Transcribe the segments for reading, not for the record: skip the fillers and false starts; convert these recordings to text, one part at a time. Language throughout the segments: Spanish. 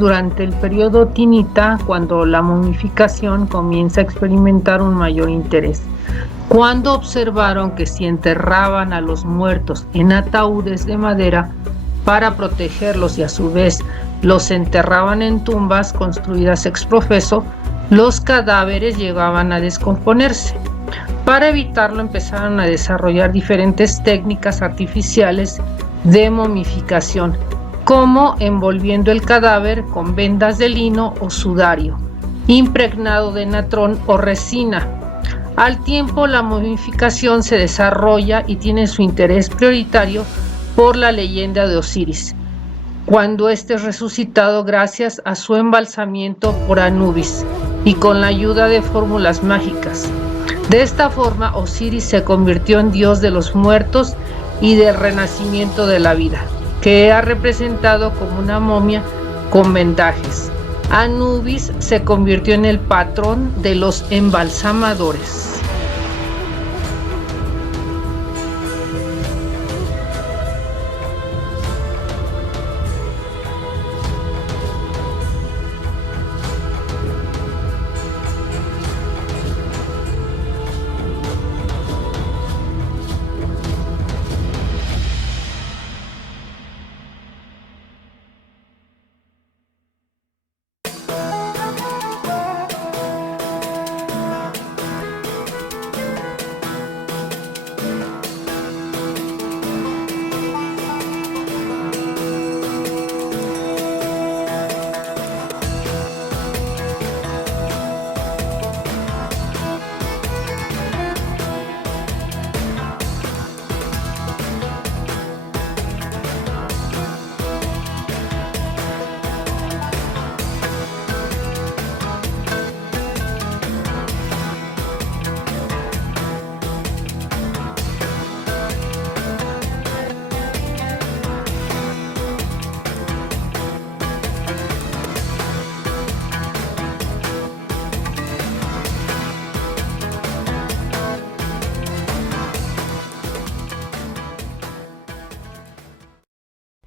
durante el periodo tinita, cuando la momificación comienza a experimentar un mayor interés. Cuando observaron que si enterraban a los muertos en ataúdes de madera para protegerlos y a su vez los enterraban en tumbas construidas ex profeso, los cadáveres llegaban a descomponerse. Para evitarlo empezaron a desarrollar diferentes técnicas artificiales de momificación, como envolviendo el cadáver con vendas de lino o sudario, impregnado de natrón o resina. Al tiempo, la momificación se desarrolla y tiene su interés prioritario por la leyenda de Osiris, cuando éste es resucitado gracias a su embalsamiento por Anubis y con la ayuda de fórmulas mágicas. De esta forma, Osiris se convirtió en dios de los muertos y del renacimiento de la vida, que era representado como una momia con vendajes. Anubis se convirtió en el patrón de los embalsamadores.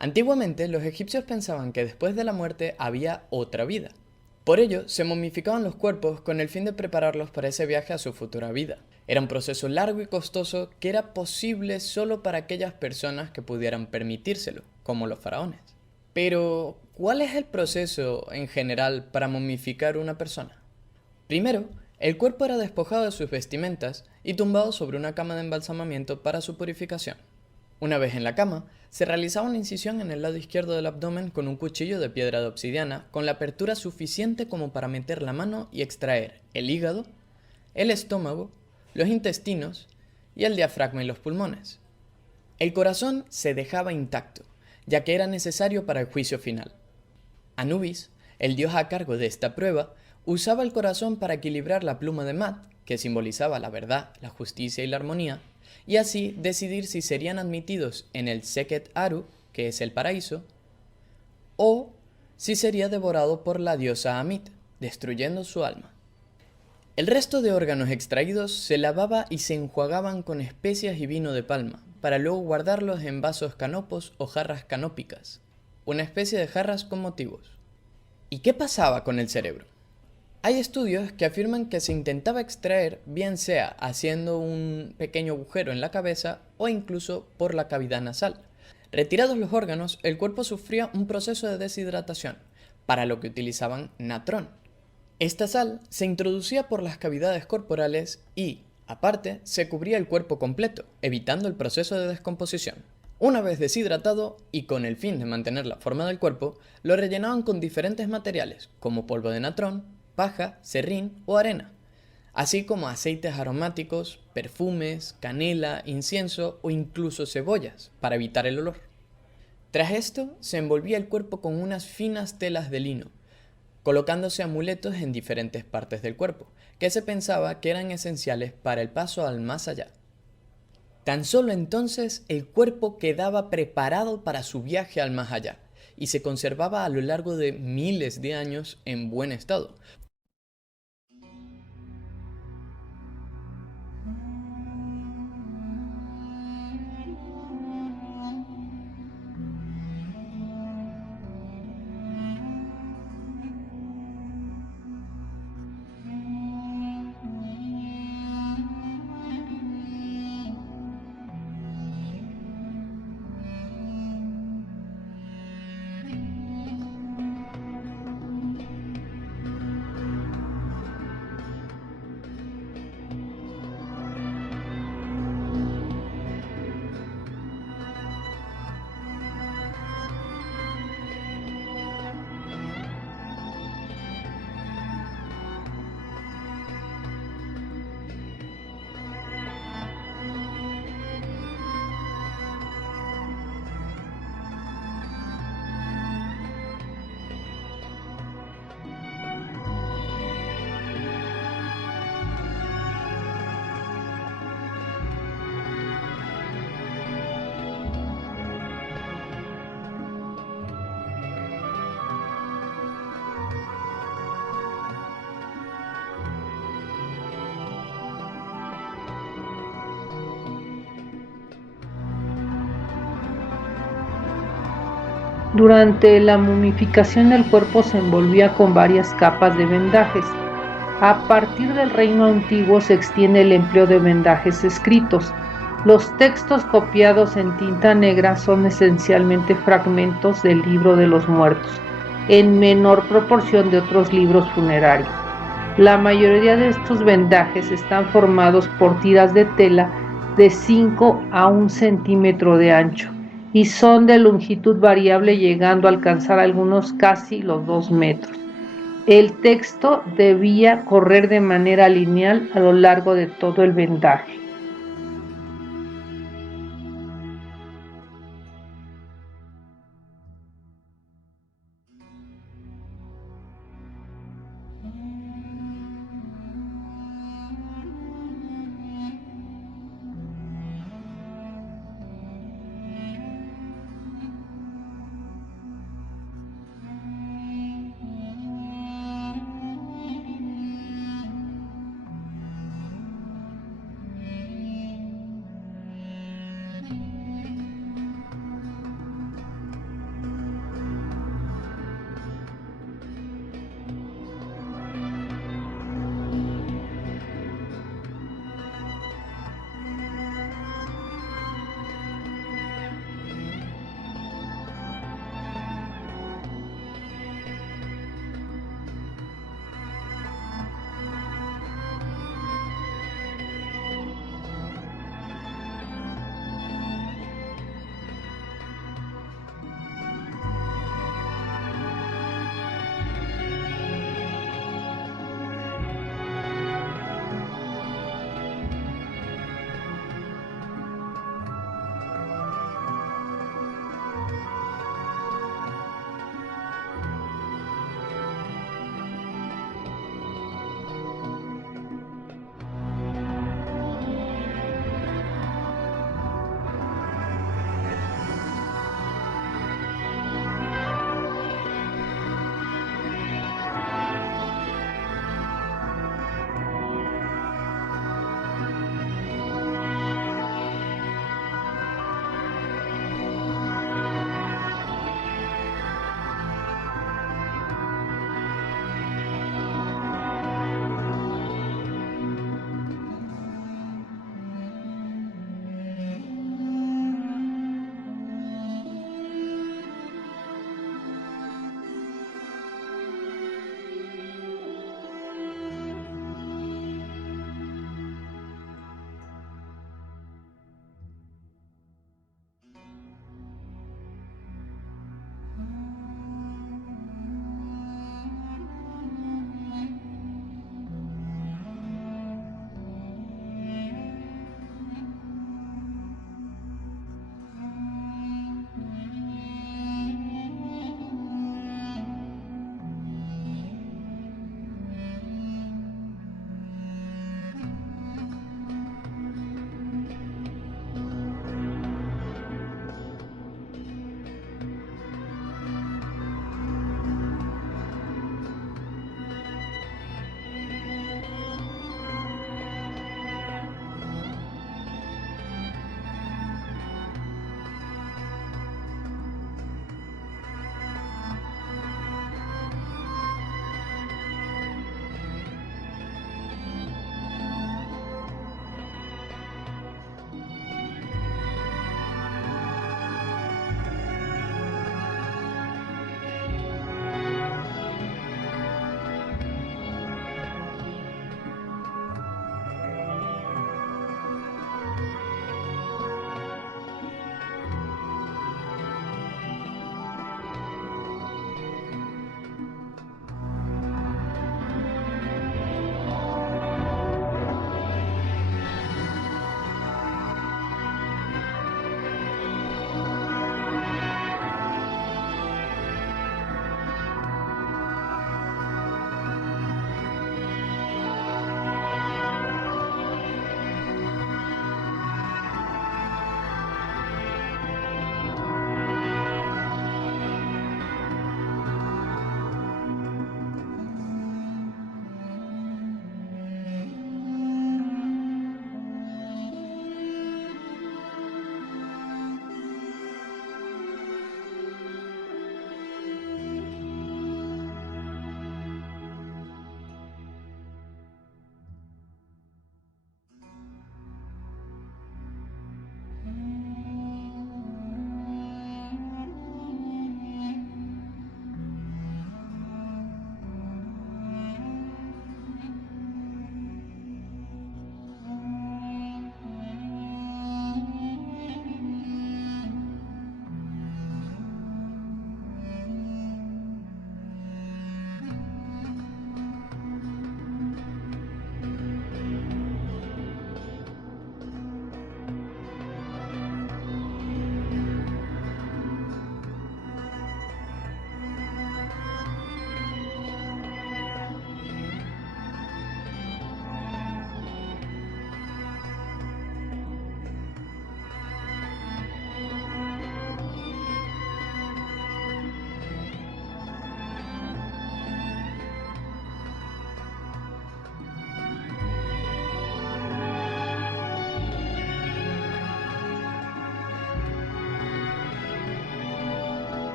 Antiguamente, los egipcios pensaban que después de la muerte había otra vida. Por ello, se momificaban los cuerpos con el fin de prepararlos para ese viaje a su futura vida. Era un proceso largo y costoso que era posible solo para aquellas personas que pudieran permitírselo, como los faraones. Pero, ¿cuál es el proceso en general para momificar una persona? Primero, el cuerpo era despojado de sus vestimentas y tumbado sobre una cama de embalsamamiento para su purificación. Una vez en la cama, se realizaba una incisión en el lado izquierdo del abdomen con un cuchillo de piedra de obsidiana con la apertura suficiente como para meter la mano y extraer el hígado, el estómago, los intestinos y el diafragma y los pulmones. El corazón se dejaba intacto, ya que era necesario para el juicio final. Anubis, el dios a cargo de esta prueba, usaba el corazón para equilibrar la pluma de Mat, que simbolizaba la verdad, la justicia y la armonía, y así decidir si serían admitidos en el Seket Aru, que es el paraíso, o si sería devorado por la diosa Amit, destruyendo su alma. El resto de órganos extraídos se lavaba y se enjuagaban con especias y vino de palma, para luego guardarlos en vasos canopos o jarras canópicas, una especie de jarras con motivos. ¿Y qué pasaba con el cerebro? Hay estudios que afirman que se intentaba extraer, bien sea haciendo un pequeño agujero en la cabeza o incluso por la cavidad nasal. Retirados los órganos, el cuerpo sufría un proceso de deshidratación, para lo que utilizaban natrón. Esta sal se introducía por las cavidades corporales y, aparte, se cubría el cuerpo completo, evitando el proceso de descomposición. Una vez deshidratado, y con el fin de mantener la forma del cuerpo, lo rellenaban con diferentes materiales, como polvo de natrón, paja, serrín o arena, así como aceites aromáticos, perfumes, canela, incienso o incluso cebollas, para evitar el olor. Tras esto, se envolvía el cuerpo con unas finas telas de lino, colocándose amuletos en diferentes partes del cuerpo, que se pensaba que eran esenciales para el paso al más allá. Tan solo entonces el cuerpo quedaba preparado para su viaje al más allá, y se conservaba a lo largo de miles de años en buen estado. Durante la momificación el cuerpo se envolvía con varias capas de vendajes. A partir del Reino Antiguo se extiende el empleo de vendajes escritos. Los textos copiados en tinta negra son esencialmente fragmentos del Libro de los Muertos, en menor proporción de otros libros funerarios. La mayoría de estos vendajes están formados por tiras de tela de 5 a 1 centímetro de ancho y son de longitud variable llegando a alcanzar algunos casi los 2 metros. El texto debía correr de manera lineal a lo largo de todo el vendaje.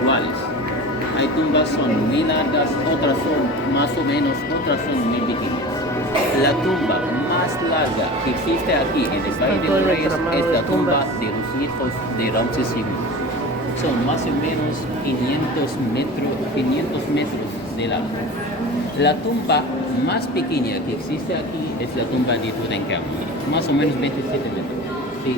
iguales. Hay tumbas son muy largas, otras son más o menos, otras son muy pequeñas. La tumba más larga que existe aquí en el Valle de los Reyes es la tumba de los hijos de Ramsés II. Son más o menos 500 metros de largo. La tumba más pequeña que existe aquí es la tumba de Tutankamón, más o menos 27 metros. Sí.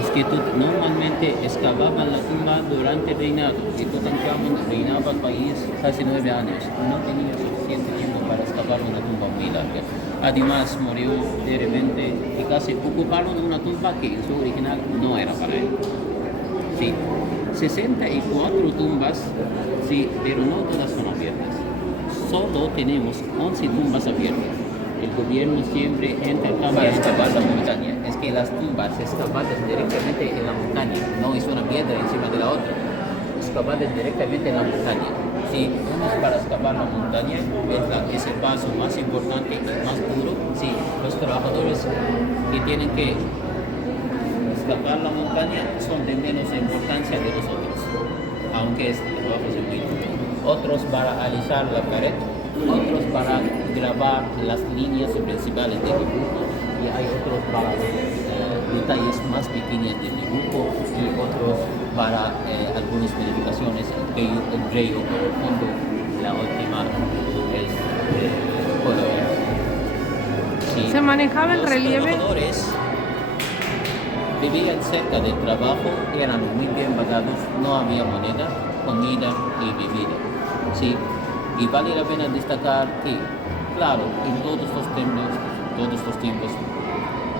Es que normalmente excavaban la tumba durante el reinado y Tutankamón reinaba el país casi 9 años. No tenía suficiente tiempo para excavar una tumba muy larga. Además murió de repente y casi ocuparon una tumba que en su original no era para él. Sí, 64 tumbas, sí, pero no todas son abiertas. Solo tenemos 11 tumbas abiertas. El gobierno siempre intercambia excavar la montaña. Es que las tumbas excavadas directamente en la montaña, no es una piedra encima de la otra. Excavadas directamente en la montaña. Si vamos para excavar la montaña, es el paso más importante y más duro. Sí, los trabajadores que tienen que excavar la montaña son de menos importancia de los otros, aunque este trabajo es muy duro. Otros para alisar la pared, otros para grabar las líneas principales del dibujo y hay otros para detalles más pequeños del dibujo y otros para algunas modificaciones, el brillo, el fondo, la última es color. Sí. ¿Se manejaba el Los relieve? trabajadores vivían cerca del trabajo, eran muy bien pagados, no había moneda, comida y bebida. Sí, y vale la pena destacar que, claro, en todos los tiempos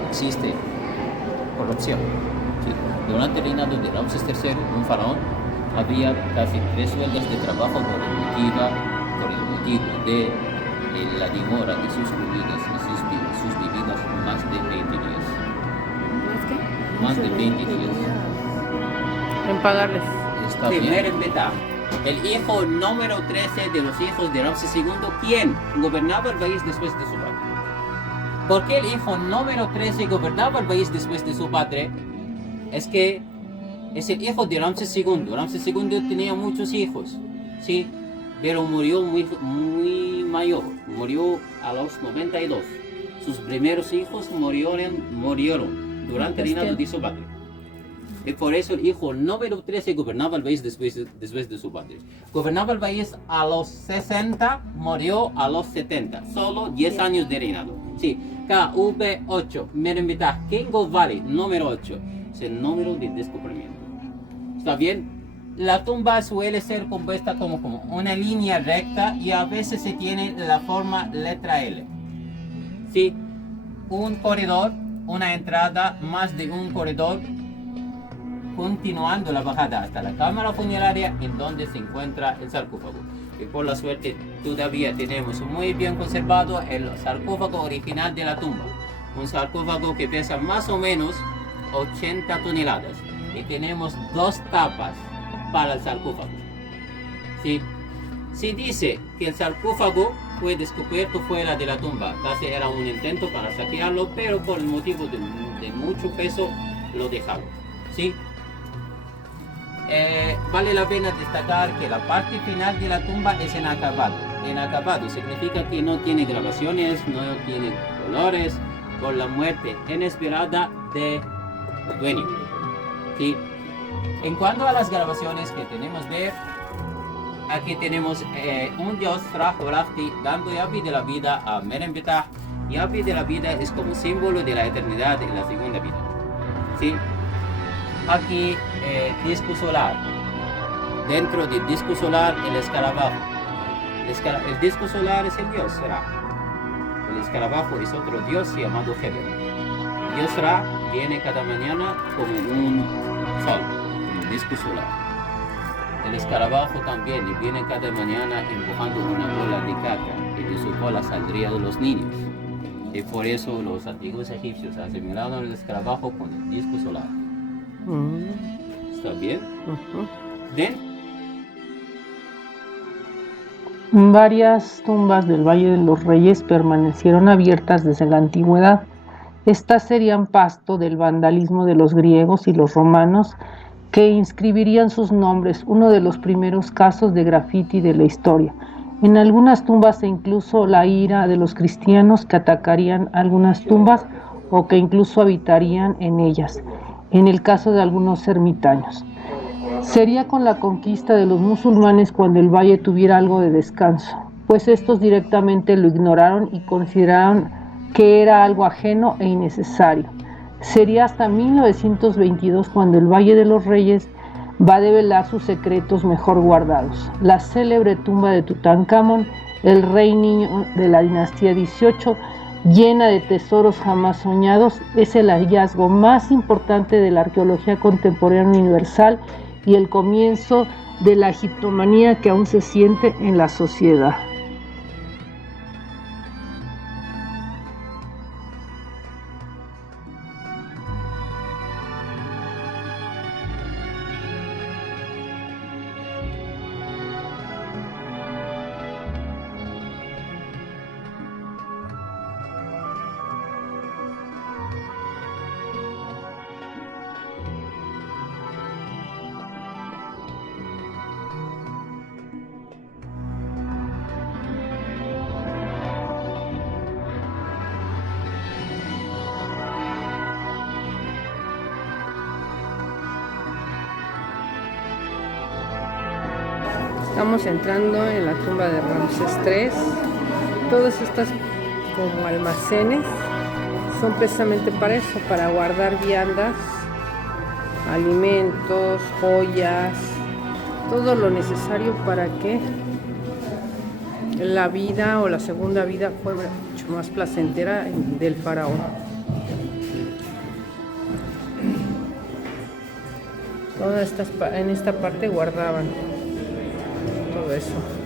existe corrupción. Sí. Durante el reinado de Ramsés III, un faraón, había casi 3 huelgas de trabajo por el motivo de la demora de sus comidas y sus bebidas más de 20 días. Más de 20 días. En pagarles. Está bien. El hijo número 13 de los hijos de Ramsés II, ¿quién gobernaba el país después de su padre? ¿Por qué el hijo número 13 gobernaba el país después de su padre? Es que es el hijo de Ramsés II. Ramsés II tenía muchos hijos, sí, pero murió muy mayor, murió a los 92. Sus primeros hijos murieron durante el reinado de su padre. Y por eso el hijo número 13 gobernaba el país después de su padre. Gobernaba el país a los 60, murió a los 70. Solo 10 años de reinado. Sí, KV8, Merenbetah, Kingo Valley, número 8. Es el número de descubrimiento. ¿Está bien? La tumba suele ser compuesta como una línea recta y a veces se tiene la forma letra L. Sí, un corredor, una entrada, más de un corredor, continuando la bajada hasta la cámara funeraria en donde se encuentra el sarcófago. Y por la suerte todavía tenemos muy bien conservado el sarcófago original de la tumba. Un sarcófago que pesa más o menos 80 toneladas. Y tenemos 2 tapas para el sarcófago. ¿Sí? Se dice que el sarcófago fue descubierto fuera de la tumba. Casi era un intento para saquearlo, pero por el motivo de mucho peso lo dejaron. ¿Sí? Vale la pena destacar que la parte final de la tumba es inacabado. Inacabado significa que no tiene grabaciones, no tiene colores, por la muerte inesperada de dueño. ¿Sí? En cuanto a las grabaciones que tenemos ver, aquí tenemos un dios Ra-Horajti dando llave de la vida a Merenbetah. Llave de la vida es como símbolo de la eternidad en la segunda vida. ¿Sí? Aquí disco solar. Dentro del disco solar el escarabajo. El disco solar es el dios Ra. El escarabajo es otro dios llamado Heber. Dios Ra viene cada mañana como un sol, un disco solar. El escarabajo también viene cada mañana empujando una bola de caca y de su cola saldría de los niños. Y por eso los antiguos egipcios asimilaron el escarabajo con el disco solar. ¿Está bien? ¿Bien? Varias tumbas del Valle de los Reyes permanecieron abiertas desde la antigüedad. Estas serían pasto del vandalismo de los griegos y los romanos, que que inscribirían sus nombres, uno de los primeros casos de grafiti de la historia. En algunas tumbas e incluso la ira de los cristianos que atacarían algunas tumbas o que incluso habitarían en ellas, en el caso de algunos ermitaños. Sería con la conquista de los musulmanes cuando el valle tuviera algo de descanso, pues estos directamente lo ignoraron y consideraron que era algo ajeno e innecesario. Sería hasta 1922 cuando el Valle de los Reyes va a develar sus secretos mejor guardados. La célebre tumba de Tutankamón, el rey niño de la dinastía 18, llena de tesoros jamás soñados, es el hallazgo más importante de la arqueología contemporánea universal y el comienzo de la egiptomanía que aún se siente en la sociedad. Estamos entrando en la tumba de Ramsés III. Todas estas como almacenes son precisamente para eso, para guardar viandas, alimentos, joyas, todo lo necesario para que la vida o la segunda vida fuera mucho más placentera del faraón. En esta parte guardaban todo eso.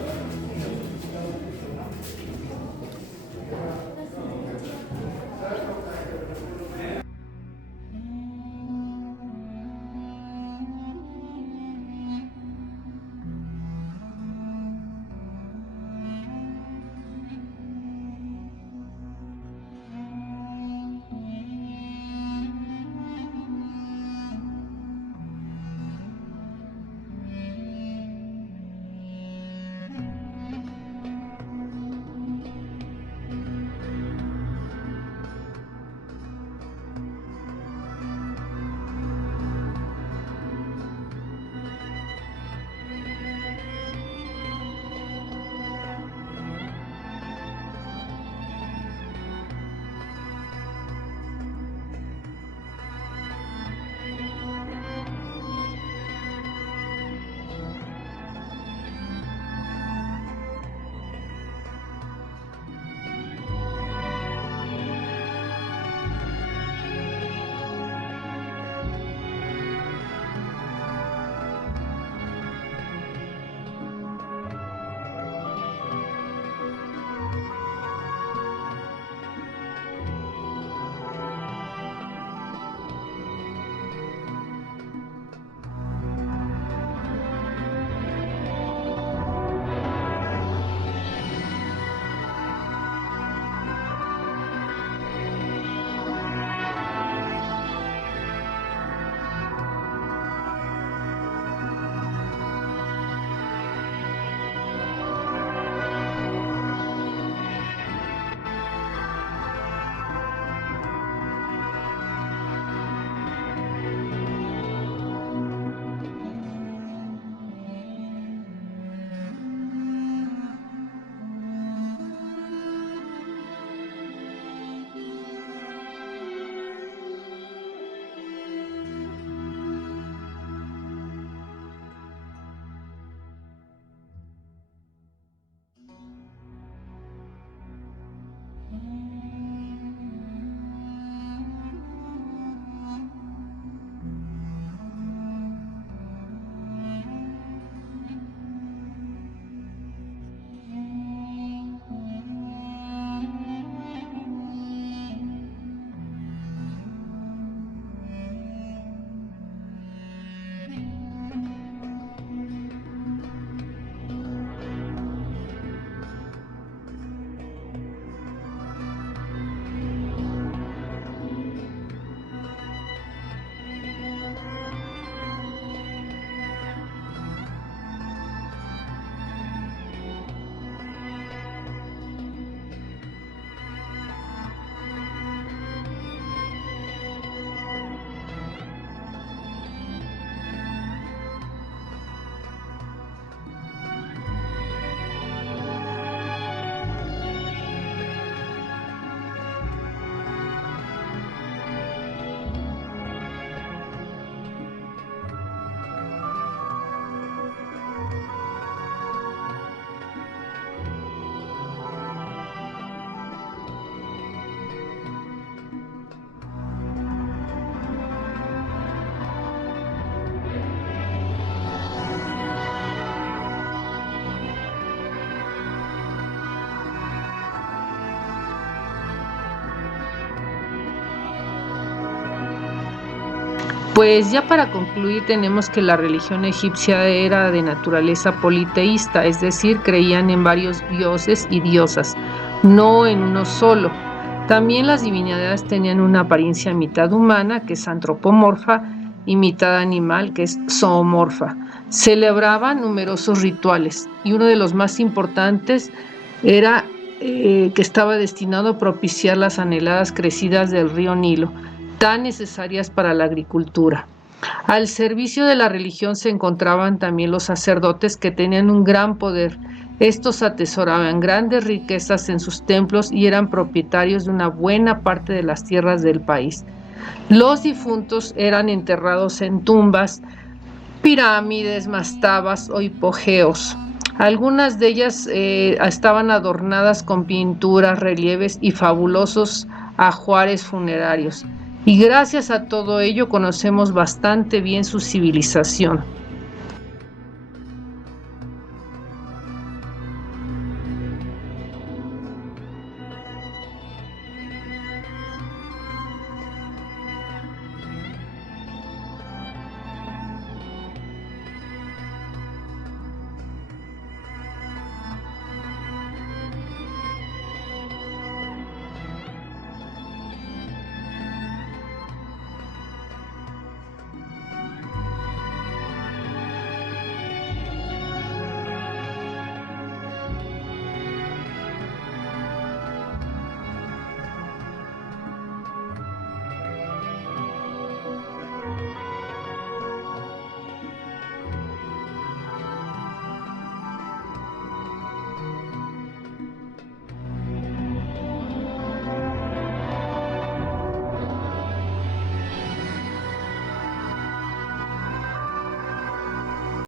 Pues ya para concluir tenemos que la religión egipcia era de naturaleza politeísta, es decir, creían en varios dioses y diosas, no en uno solo. También las divinidades tenían una apariencia mitad humana, que es antropomorfa, y mitad animal, que es zoomorfa. Celebraban numerosos rituales y uno de los más importantes era que estaba destinado a propiciar las anheladas crecidas del río Nilo, tan necesarias para la agricultura. Al servicio de la religión se encontraban también los sacerdotes, que tenían un gran poder. Estos atesoraban grandes riquezas en sus templos y eran propietarios de una buena parte de las tierras del país. Los difuntos eran enterrados en tumbas, pirámides, mastabas o hipogeos. Algunas de ellas estaban adornadas con pinturas, relieves y fabulosos ajuares funerarios. Y gracias a todo ello conocemos bastante bien su civilización.